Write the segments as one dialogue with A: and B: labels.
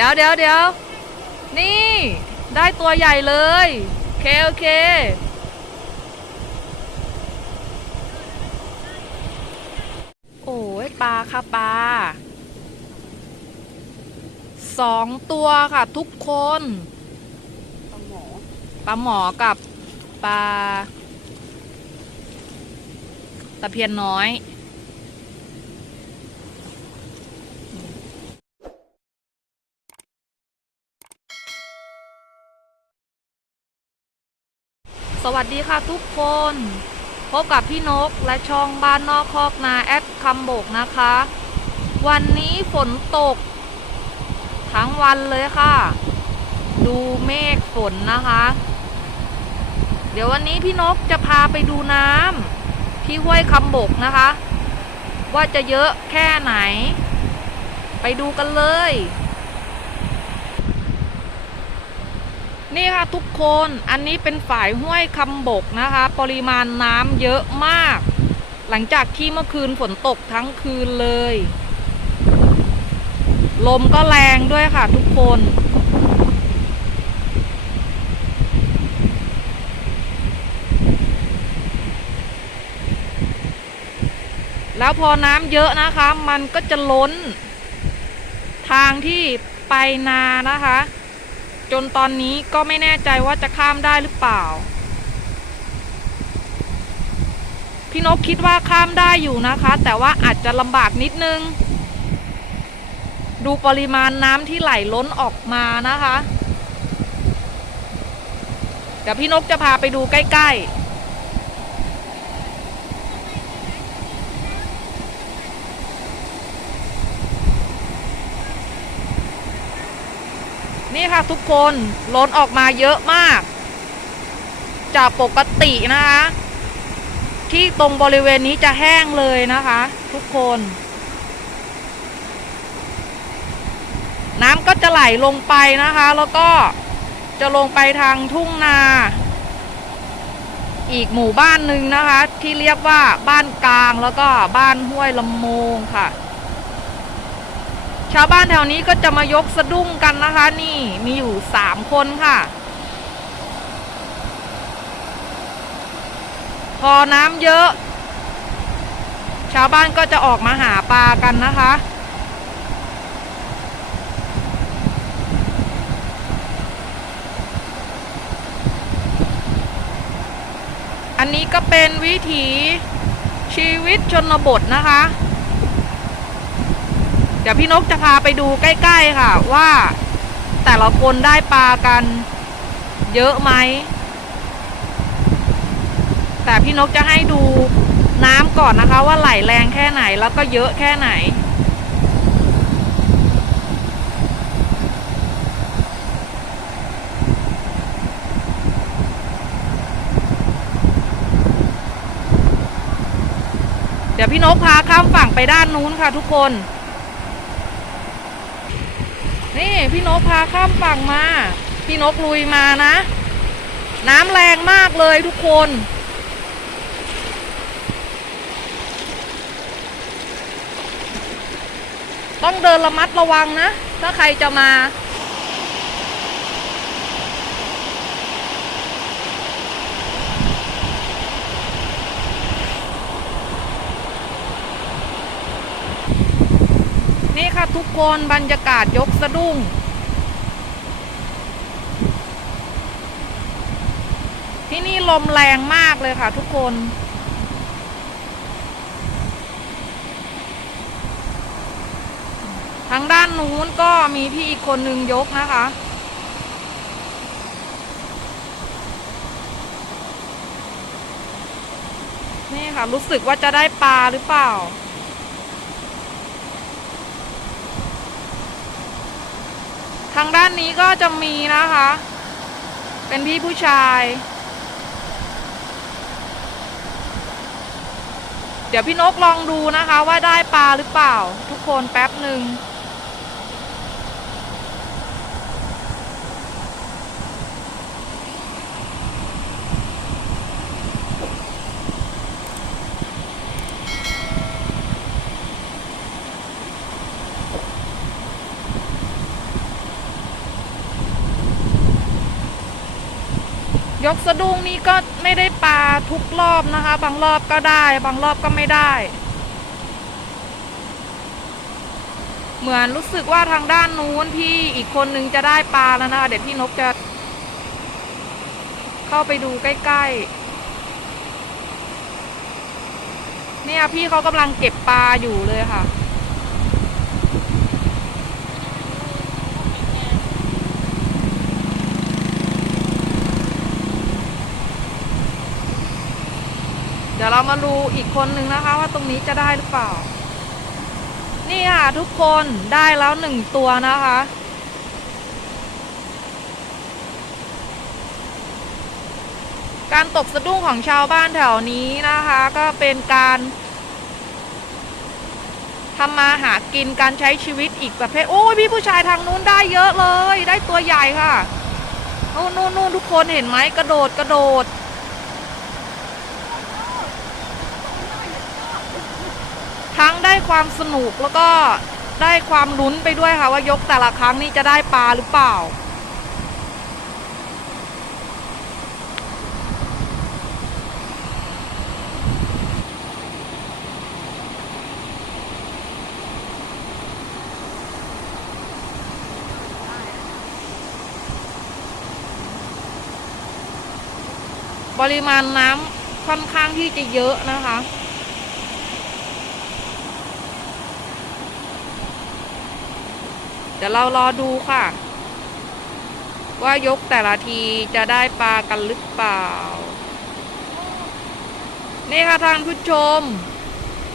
A: ดี๋ยวเดี๋ยวเดี๋ยวนี่ ได้ตัวใหญ่เลยโอเคโอเค โอ้ยปลาค่ะปลาสองตัวค่ะทุกคน
B: ปลาหมอ
A: ปลาหมอกับปลาตะเพียนน้อย สวัสดีค่ะทุกคน พบกับพี่นกและช่องบ้านนอกคอกนาแอดคำโบกนะคะ วันนี้ฝนตก ทั้งวันเลยค่ะ ดูเมฆฝนนะคะ เดี๋ยววันนี้พี่นกจะพาไปดูน้ำที่ห้วยคำโบกนะคะ ว่าจะเยอะแค่ไหน ไปดูกันเลย นี่ค่ะทุกคนอันนี้เป็นฝายห้วยคำบกนะคะ ปริมาณน้ำเยอะมาก หลังจากที่เมื่อคืนฝนตกทั้งคืนเลย ลมก็แรงด้วยค่ะทุกคน แล้วพอน้ำเยอะนะคะ มันก็จะล้น ทางที่ไปนานะคะ จนตอนนี้ก็ไม่แน่ใจว่าจะข้ามได้หรือเปล่า พี่นกคิดว่าข้ามได้อยู่นะคะ แต่ว่าอาจจะลำบากนิดนึง ดูปริมาณน้ำที่ไหลล้นออกมานะคะ เดี๋ยวพี่นกจะพาไปดูใกล้ ๆ นี่ค่ะทุกคนล้นออกมาเยอะมาก จากปกตินะคะ ที่ตรงบริเวณนี้จะแห้งเลยนะคะ ทุกคน น้ำก็จะไหลลงไปนะคะ แล้วก็จะลงไปทางทุ่งนา อีกหมู่บ้านหนึ่งนะคะ ที่เรียกว่าบ้านกลางแล้วก็บ้านห้วยลำโมงค่ะ ชาวบ้านแถวนี้ก็จะมายกสะดุ้งกันนะคะ นี่มีอยู่สามคนค่ะ พอน้ำเยอะ ชาวบ้านก็จะออกมาหาปลากันนะคะอันนี้ก็เป็นวิถีชีวิตชนบทนะคะ เดี๋ยวพี่นกจะพาไปดูใกล้ ๆ ค่ะ ว่าแต่ละคนได้ปลากัน เยอะไหม แต่พี่นกจะให้ดูน้ำก่อนนะคะ ว่าไหลแรงแค่ไหนแล้วก็เยอะแค่ไหนเดี๋ยวพี่นกพาข้ามฝั่งไปด้านนู้นค่ะทุกคน นี่พี่นกพาข้ามฝั่งมา พี่นกลุยมานะ น้ำแรงมากเลยทุกคน ต้องเดินระมัดระวังนะ ถ้าใครจะมา นี่ค่ะทุกคนบรรยากาศยกสะดุ้ง ที่นี่ลมแรงมากเลยค่ะทุกคนทางด้านนู้นก็มีพี่อีกคนนึงยกนะคะ นี่ค่ะรู้สึกว่าจะได้ปลาหรือเปล่าางด้านนี้ก็จะมีนะคะ เป็นพี่ผู้ชาย เดี๋ยวพี่นกลองดูนะคะว่าได้ปลาหรือเปล่า ทุกคนแป๊บหนึ่ง ยกสะดุ้งนี่ก็ไม่ได้ปลาทุกรอบนะคะ บางรอบก็ได้ บางรอบก็ไม่ได้ เหมือนรู้สึกว่าทางด้านนู้นพี่อีกคนนึงจะได้ปลาแล้วนะคะเดี๋ยวพี่นกจะ เข้าไปดูใกล้ๆ เนี่ยพี่เขากำลังเก็บปลาอยู่เลยค่ะ เดี๋ยวเรา มาดูอีกคนนึงนะคะ ว่าตรงนี้จะได้หรือเปล่า นี่ค่ะทุกคนได้แล้วหนึ่งตัวนะคะ การตกสะดุ้งของชาวบ้านแถวนี้นะคะ ก็เป็นการทำมาหากินการใช้ชีวิตอีกประเภท โอ้ยพี่ผู้ชายทางนู้นได้เยอะเลย ได้ตัวใหญ่ค่ะนู่นนู่นนู่นทุกคนเห็นไหมกระโดดกระโดด ทั้งได้ ความสนุกแล้วก็ได้ความลุ้นไปด้วยค่ะว่ายกแต่ละครั้งนี่จะได้ปลาหรือเปล่า ปริมาณน้ำค่อนข้างที่จะเยอะนะคะ เดี๋ยวเรารอดูค่ะ ว่ายกแต่ละทีจะได้ปลากันหรือเปล่า นี่ค่ะท่านผู้ชม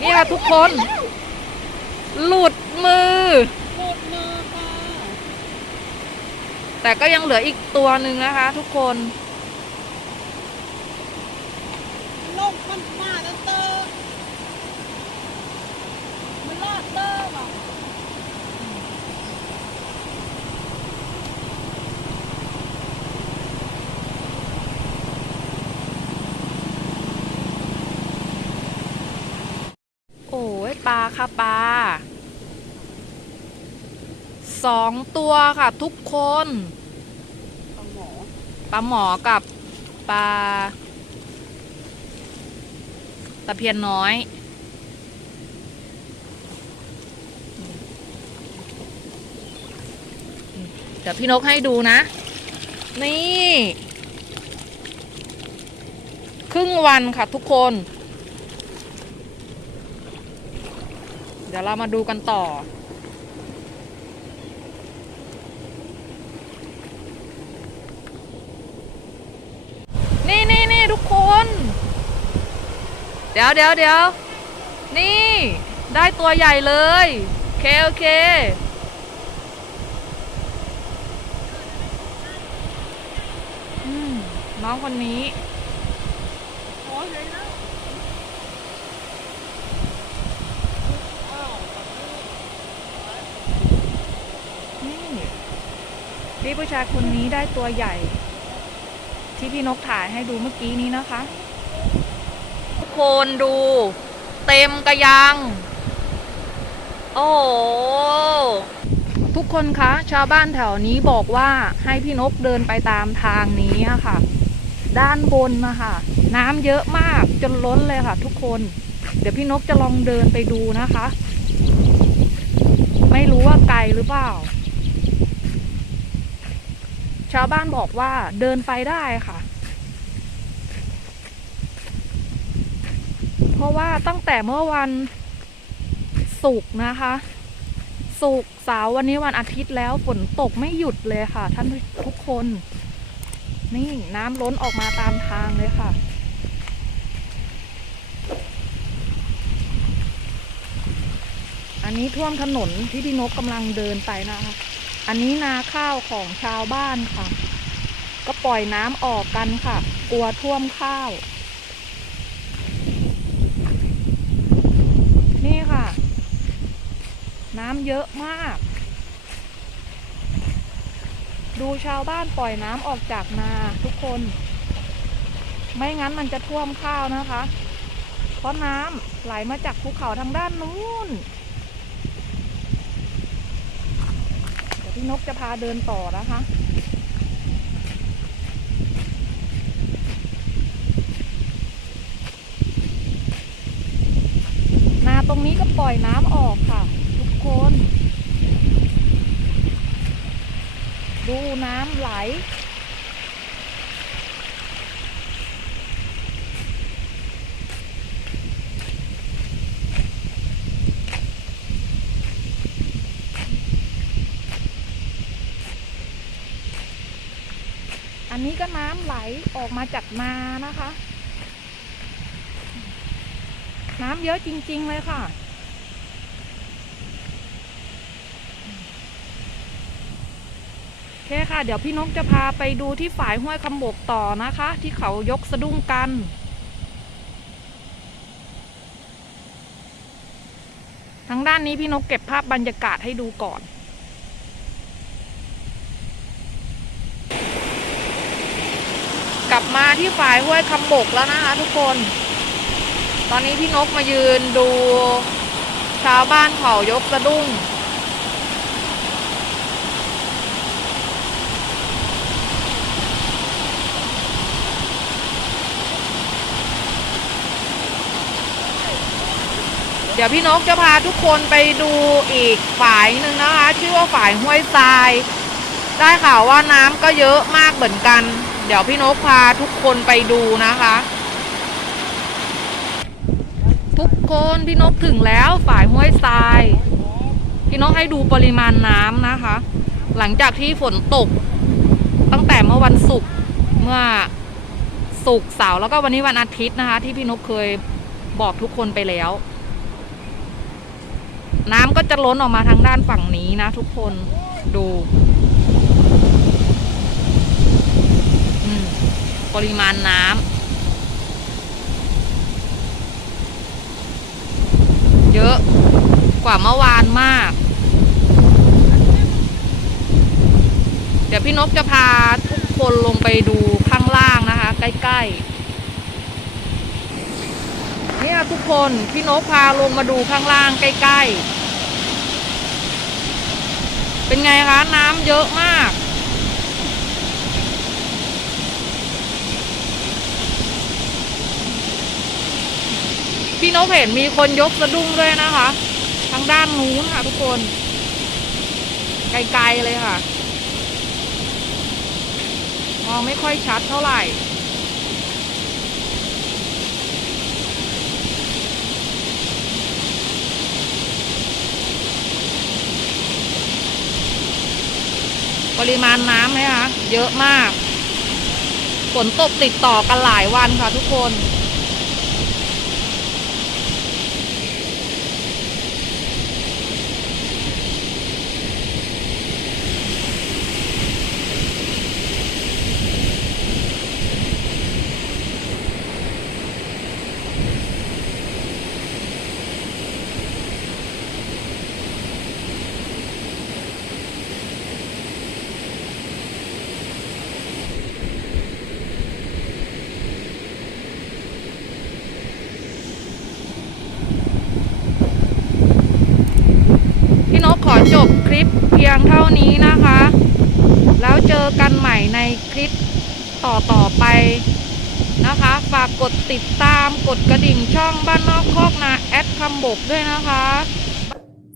A: นี่ค่ะทุกคน หลุดมือ
B: หมดมือค่ะ
A: แต่ก็ยังเหลืออีกตัวหนึ่งนะคะ ทุกคน
B: ลงมันมาเตอร์มันลอดเตอร์ว่ะ
A: โอ้ยปลาค่ะปลา สองตัวค่ะทุกคน
B: ปลาหมอ
A: ปลาหมอกับปลาตะเพียนน้อยเดี๋ยวพี่นกให้ดูนะ นี่ ครึ่งวันค่ะทุกคน เดี๋ยวเรามาดูกันต่อ นี่นี่นี่ทุกคน เดี๋ยวเดี๋ยวเดี๋ยวนี่ ได้ตัวใหญ่เลยโอเคโอเค อืม น้องคนนี้
B: โอ้ยเลยนะอ้าว
A: นี่พี่ผู้ชายคนนี้ได้ตัวใหญ่ ที่พี่นกถ่ายให้ดูเมื่อกี้นี้นะคะ คนดูเต็มกระยัง โอ้ทุกคนคะชาวบ้านแถวนี้บอกว่าให้พี่นกเดินไปตามทางนี้ค่ะ ด้านบนนะคะน้ำเยอะมากจนล้นเลยค่ะ ทุกคน เดี๋ยวพี่นกจะลองเดินไปดูนะคะ ไม่รู้ว่าไกลหรือเปล่า ชาวบ้านบอกว่าเดินไปได้ค่ะ เพราะว่าตั้งแต่เมื่อวันศุกร์นะคะศุกร์เสาร์วันนี้วันอาทิตย์แล้วฝนตกไม่หยุดเลยค่ะ ท่านทุกคน นี่น้ำล้นออกมาตามทางเลยค่ะอันนี้ท่วมถนนที่พี่นกกำลังเดินไปนะคะ อันนี้นาข้าวของชาวบ้านค่ะ ก็ปล่อยน้ำออกกันค่ะ กลัวท่วมข้าว น้ำเยอะมาก ดูชาวบ้านปล่อยน้ำออกจากนาทุกคน ไม่งั้นมันจะท่วมข้าวนะคะ เพราะน้ำไหลมาจากภูเขาทางด้านนู้นเดี๋ยวพี่นกจะพาเดินต่อนะคะนาตรงนี้ก็ปล่อยน้ำออกค่ะ คน ดูน้ำไหล อันนี้ก็น้ำไหลออกมาจากนานะคะ น้ำเยอะจริง ๆ เลยค่ะ โอเคค่ะเดี๋ยวพี่นกจะพาไปดูที่ฝายห้วยคำบกต่อนะคะ ที่เขายกสะดุ้งกันทางด้านนี้พี่นกเก็บภาพบรรยากาศให้ดูก่อนกลับมาที่ฝายห้วยคำบกแล้วนะคะทุกคน ตอนนี้พี่นกมายืนดูชาวบ้านเขายกสะดุ้ง เดี๋ยวพี่นกจะพาทุกคนไปดูอีกฝ่ายหนึ่งนะคะ ชื่อว่าฝ่ายห้วยทราย ได้ข่าวว่าน้ำก็เยอะมากเหมือนกัน เดี๋ยวพี่นกพาทุกคนไปดูนะคะ ทุกคนพี่นกถึงแล้วฝ่ายห้วยทราย พี่นกให้ดูปริมาณน้ำนะคะ หลังจากที่ฝนตก ตั้งแต่เมื่อวันศุกร์เมื่อศุกร์เสาร์แล้วก็วันนี้วันอาทิตย์นะคะ ที่พี่นกเคยบอกทุกคนไปแล้ว น้ำก็จะล้นออกมาทางด้านฝั่งนี้นะทุกคนดูปริมาณน้ำเยอะกว่าเมื่อวานมาก เดี๋ยวพี่นกจะพาทุกคนลงไปดูข้างล่างนะคะ ใกล้ๆ เนี่ยทุกคนพี่นกพาลงมาดูข้างล่างใกล้ ๆ เป็นไงคะน้ำเยอะมาก พี่นกเห็นมีคนยกสะดุ้งด้วยนะคะ ทางด้านนู้นค่ะทุกคน ไกลๆเลยค่ะ มองไม่ค่อยชัดเท่าไหร่ ปริมาณน้ำไหมคะเยอะมาก ฝนตกติดต่อกันหลายวันค่ะทุกคนพี่นกขอจบคลิปเพี ยงเท่านี้นะคะ แล้วเจอกันใหม่ในคลิปต่อต่อๆไปนะคะ ฝากกดติดตามกดกระดิ่งช่องบ้านนอกคอกนาแอดคำบกด้วยนะคะ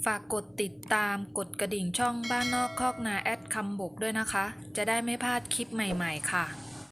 A: ฝากกดติดตามกดกระดิ่งช่องบ้านนอกคอกนาแอดคำบกด้วยนะคะ จะได้ไม่พลาดคลิปใหม่ ๆ ค่ะ